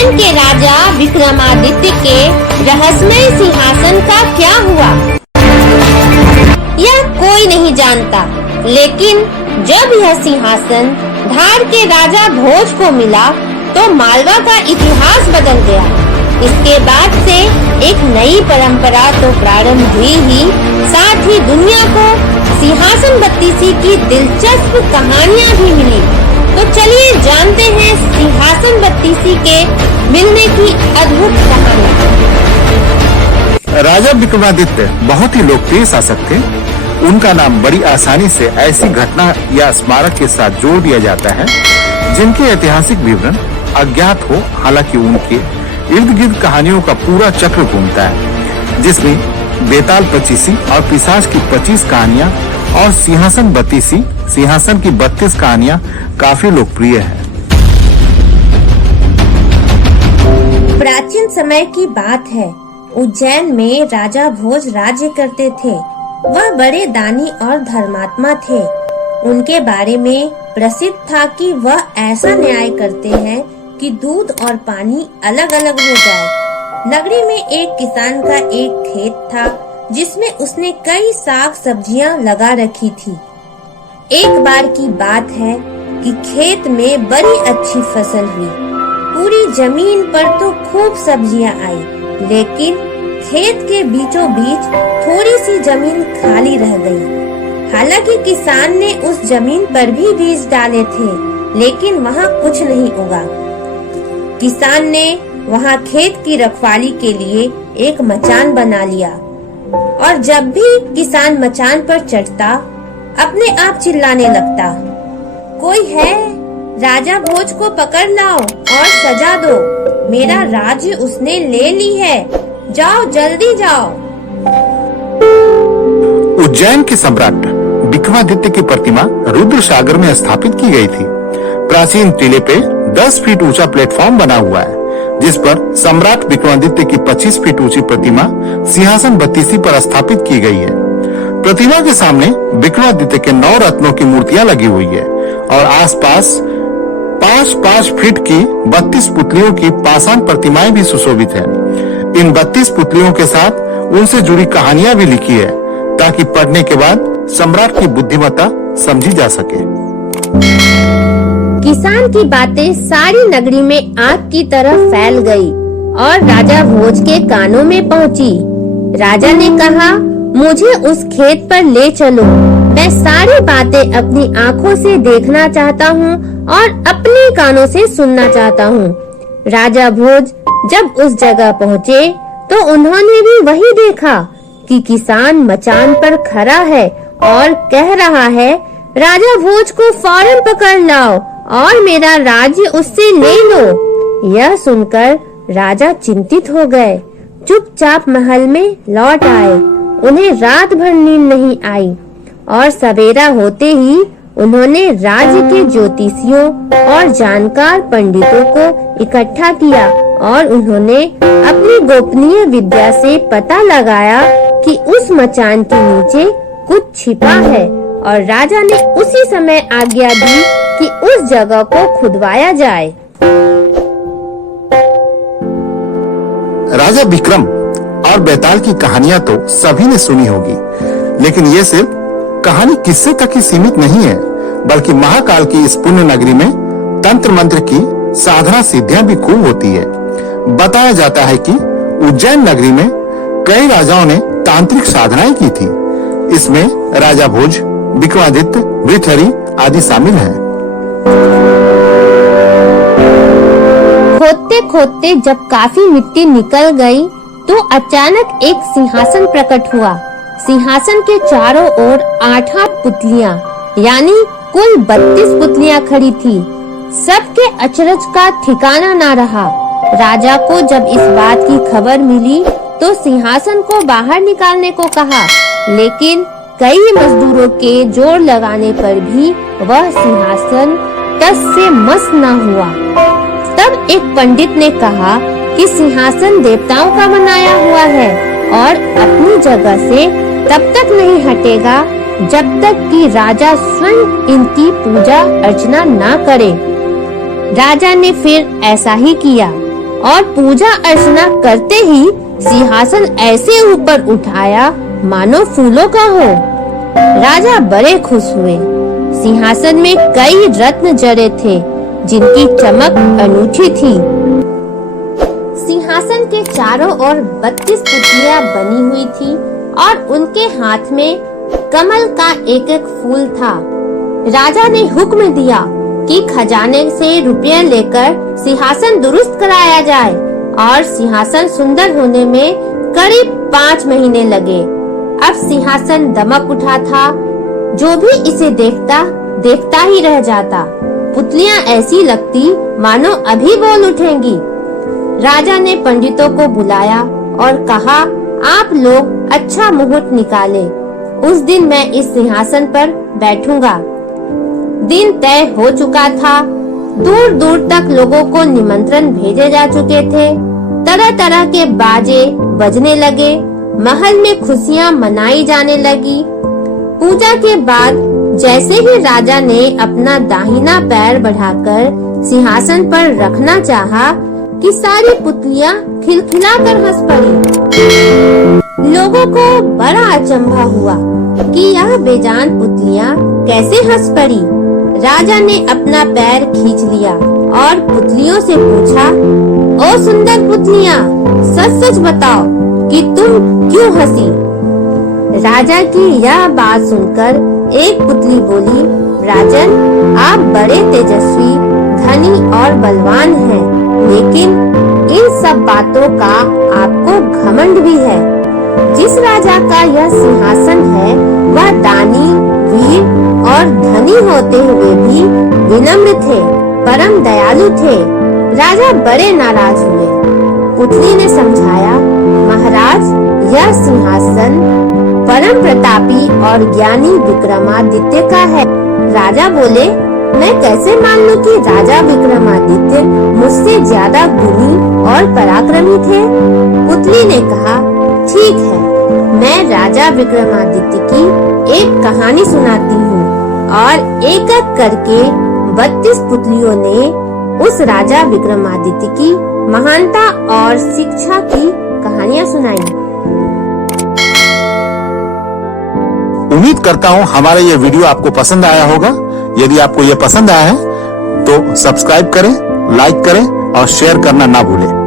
उज्जैन के राजा विक्रमादित्य के रहस्यमय सिंहासन का क्या हुआ, यह कोई नहीं जानता। लेकिन जब यह सिंहासन धार के राजा भोज को मिला तो मालवा का इतिहास बदल गया। इसके बाद से एक नई परंपरा तो प्रारंभ हुई ही, साथ ही दुनिया को सिंहासन बत्तीसी की दिलचस्प कहानियां भी मिली। तो चलिए जानते हैं सिंहासन बत्तीसी के मिलने की अद्भुत कहानी। राजा विक्रमादित्य बहुत ही लोकप्रिय शासक थे। उनका नाम बड़ी आसानी से ऐसी घटना या स्मारक के साथ जोड़ दिया जाता है जिनके ऐतिहासिक विवरण अज्ञात हो, हालांकि उनके इर्द गिर्द कहानियों का पूरा चक्र घूमता है, जिसमें बेताल पचीसी और पिशाच की 25 कहानियां और सिंहासन बत्तीसी, सिंहासन की 32 कहानियां काफी लोकप्रिय है। प्राचीन समय की बात है। उज्जैन में राजा भोज राज्य करते थे। वह बड़े दानी और धर्मात्मा थे। उनके बारे में प्रसिद्ध था कि वह ऐसा न्याय करते हैं कि दूध और पानी अलग अलग हो जाए। नगरी में एक किसान का एक खेत था जिसमें उसने कई साग सब्जियां लगा रखी थी। एक बार की बात है कि खेत में बड़ी अच्छी फसल हुई। पूरी जमीन पर तो खूब सब्जियां आई, लेकिन खेत के बीचों बीच थोड़ी सी जमीन खाली रह गई। हालांकि किसान ने उस जमीन पर भी बीज डाले थे, लेकिन वहाँ कुछ नहीं उगा। किसान ने वहाँ खेत की रखवाली के लिए एक मचान बना लिया और जब भी किसान मचान पर चढ़ता अपने आप चिल्लाने लगता, कोई है, राजा भोज को पकड़ लाओ और सजा दो, मेरा राज्य उसने ले ली है, जाओ जल्दी जाओ। उज्जैन के सम्राट विक्रमादित्य की प्रतिमा रुद्र सागर में स्थापित की गई थी। प्राचीन टीले पे 10 फीट ऊंचा प्लेटफॉर्म बना हुआ है, जिस पर सम्राट विक्रमादित्य की 25 फीट ऊंची प्रतिमा सिंहासन बत्तीसी पर स्थापित की गई है। प्रतिमा के सामने विक्रमादित्य के 9 रत्नों की मूर्तियां लगी हुई है और आसपास 5-5 फीट की 32 पुतलियों की पाषाण प्रतिमाएं भी सुशोभित है। इन 32 पुतलियों के साथ उनसे जुड़ी कहानियां भी लिखी है, ताकि पढ़ने के बाद सम्राट की बुद्धिमत्ता समझी जा सके। किसान की बातें सारी नगरी में आग की तरह फैल गई और राजा भोज के कानों में पहुंची। राजा ने कहा, मुझे उस खेत पर ले चलो, मैं सारी बातें अपनी आँखों से देखना चाहता हूँ और अपने कानों से सुनना चाहता हूँ। राजा भोज जब उस जगह पहुँचे तो उन्होंने भी वही देखा कि किसान मचान पर खड़ा है और कह रहा है, राजा भोज को फौरन पकड़ लाओ और मेरा राज्य उससे ले लो। यह सुनकर राजा चिंतित हो गए। चुपचाप महल में लौट आए। उन्हें रात भर नींद नहीं आई और सवेरा होते ही उन्होंने राज्य के ज्योतिषियों और जानकार पंडितों को इकट्ठा किया और उन्होंने अपनी गोपनीय विद्या से पता लगाया कि उस मचान के नीचे कुछ छिपा है और राजा ने उसी समय आज्ञा दी कि उस जगह को खुदवाया जाए। राजा विक्रम और बेताल की कहानियां तो सभी ने सुनी होगी, लेकिन ये सिर्फ कहानी किस्से तक ही सीमित नहीं है, बल्कि महाकाल की इस पुण्य नगरी में तंत्र मंत्र की साधना सिद्धियां भी खूब होती है। बताया जाता है कि उज्जैन नगरी में कई राजाओं ने तांत्रिक साधनाएं की थी। इसमें राजा भोज, विक्रमादित्य, भृतहरि आदि शामिल हैं। खोदते खोदते जब काफी मिट्टी निकल गई तो अचानक एक सिंहासन प्रकट हुआ। सिंहासन के चारों ओर 8-8 पुतलियां यानी कुल 32 पुतलियां खड़ी थी। सबके अचरज का ठिकाना ना रहा। राजा को जब इस बात की खबर मिली तो सिंहासन को बाहर निकालने को कहा, लेकिन कई मजदूरों के जोर लगाने पर भी वह सिंहासन टस से मस न हुआ। तब एक पंडित ने कहा कि सिंहासन देवताओं का बनाया हुआ है और अपनी जगह से तब तक नहीं हटेगा जब तक कि राजा स्वयं इनकी पूजा अर्चना ना करे। राजा ने फिर ऐसा ही किया। और पूजा अर्चना करते ही सिंहासन ऐसे ऊपर उठाया मानो फूलों का हो। राजा बड़े खुश हुए। सिंहासन में कई रत्न जड़े थे जिनकी चमक अनूठी थी। सिंहासन के चारों ओर 32 पुतलियां बनी हुई थी और उनके हाथ में कमल का एक एक फूल था। राजा ने हुक्म दिया कि खजाने से रुपये लेकर सिंहासन दुरुस्त कराया जाए और सिंहासन सुंदर होने में करीब 5 महीने लगे। अब सिंहासन दमक उठा था, जो भी इसे देखता ही रह जाता। पुतलियां ऐसी लगती मानो अभी बोल उठेंगी। राजा ने पंडितों को बुलाया और कहा, आप लोग अच्छा मुहूर्त निकाले, उस दिन मैं इस सिंहासन पर बैठूंगा। दिन तय हो चुका था। दूर दूर तक लोगों को निमंत्रण भेजे जा चुके थे। तरह तरह के बाजे बजने लगे। महल में खुशियां मनाई जाने लगी। पूजा के बाद जैसे ही राजा ने अपना दाहिना पैर बढ़ाकर सिंहासन पर रखना चाहा कि सारी पुतलियां खिलखिलाकर हंस पड़ी। लोगों को बड़ा अचंभा हुआ कि यह बेजान पुतलियां कैसे हंस पड़ी। राजा ने अपना पैर खींच लिया और पुतलियों से पूछा, ओ सुंदर पुतलियां, सच सच बताओ कि तुम क्यों हंसी? राजा की यह बात सुनकर एक पुतली बोली, राजन, आप बड़े तेजस्वी, धनी और बलवान हैं, लेकिन इन सब बातों का आपको घमंड भी है। जिस राजा का यह सिंहासन है वह दानी, वीर और धनी होते हुए भी विनम्र थे, परम दयालु थे। राजा बड़े नाराज हुए। पुतली ने समझाया, महाराज, यह सिंहासन परम प्रतापी और ज्ञानी विक्रमादित्य का है। राजा बोले, मैं कैसे मान लूं कि राजा विक्रमादित्य मुझसे ज्यादा गुणी और पराक्रमी थे? पुतली ने कहा, ठीक है, मैं राजा विक्रमादित्य की एक कहानी सुनाती हूँ। और एक एक करके 32 पुतलियों ने उस राजा विक्रमादित्य की महानता और शिक्षा की कहानियाँ सुनाई। उम्मीद करता हूँ हमारा ये वीडियो आपको पसंद आया होगा। यदि आपको ये पसंद आया है तो सब्सक्राइब करें, लाइक करें और शेयर करना ना भूलें।